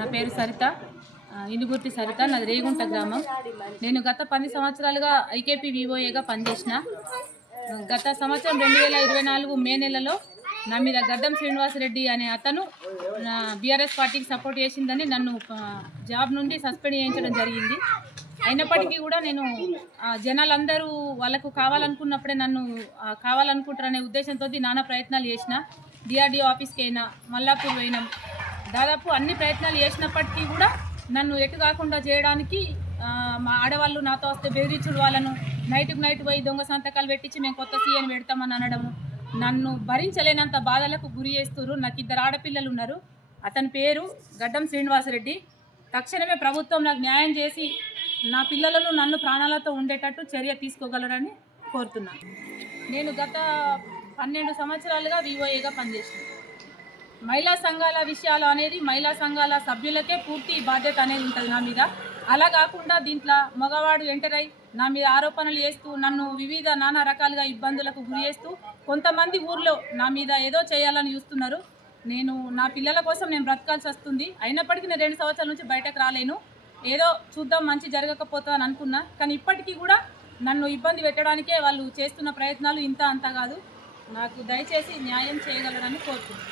నా పేరు సరిత, ఇందుగుర్తి సరిత, నాది రేగుంట గ్రామం. నేను గత 10 సంవత్సరాలుగా ఐకేపీ వివోఏగా పనిచేసిన. గత సంవత్సరం 2024 మే నెలలో నా మీద గడ్డం శ్రీనివాసరెడ్డి అనే అతను బీఆర్ఎస్ పార్టీకి సపోర్ట్ చేసిందని నన్ను జాబ్ నుండి సస్పెండ్ చేయించడం జరిగింది. అయినప్పటికీ కూడా నేను జనాలందరూ వాళ్ళకు కావాలనుకున్నప్పుడే నన్ను కావాలనుకుంటారనే ఉద్దేశంతో నానా ప్రయత్నాలు చేసిన. డిఆర్డీఓ ఆఫీస్కి అయినా, మల్లాపూర్ పోయినాం. దాదాపు అన్ని ప్రయత్నాలు చేసినప్పటికీ కూడా నన్ను ఎటు కాకుండా చేయడానికి మా ఆడవాళ్ళు నాతో వస్తే బెదిరించుడు, వాళ్ళను నైట్కి నైట్ పోయి దొంగ సంతకాలు పెట్టించి మేము కొత్త సీఎని పెడతామని అనడము, నన్ను భరించలేనంత బాధలకు గురి చేస్తున్నారు. నాకు 2 ఆడపిల్లలు ఉన్నారు. అతని పేరు గడ్డం శ్రీనివాసరెడ్డి. తక్షణమే ప్రభుత్వం నాకు న్యాయం చేసి నా పిల్లలను నన్ను ప్రాణాలతో ఉండేటట్టు చర్య తీసుకోగలరని కోరుతున్నాను. నేను గత 12 సంవత్సరాలుగా వివోఏగా పనిచేస్తున్నాను. మహిళా సంఘాల విషయాలు అనేది మహిళా సంఘాల సభ్యులకే పూర్తి బాధ్యత అనేది ఉంటుంది నా మీద. అలా కాకుండా దీంట్లో మగవాడు ఎంటర్ అయి నా మీద ఆరోపణలు చేస్తూ నన్ను వివిధ నానా రకాలుగా ఇబ్బందులకు గురి చేస్తూ కొంతమంది ఊర్లో నా మీద ఏదో చేయాలని చూస్తున్నారు. నేను నా పిల్లల కోసం నేను బ్రతకాల్సి వస్తుంది. అయినప్పటికీ నేను 2 సంవత్సరాల నుంచి బయటకు రాలేను. ఏదో చూద్దాం, మంచి జరగకపోతా అని అనుకున్నా. కానీ ఇప్పటికీ కూడా నన్ను ఇబ్బంది పెట్టడానికే వాళ్ళు చేస్తున్న ప్రయత్నాలు ఇంత అంతా కాదు. నాకు దయచేసి న్యాయం చేయగలరని కోరుతున్నాను.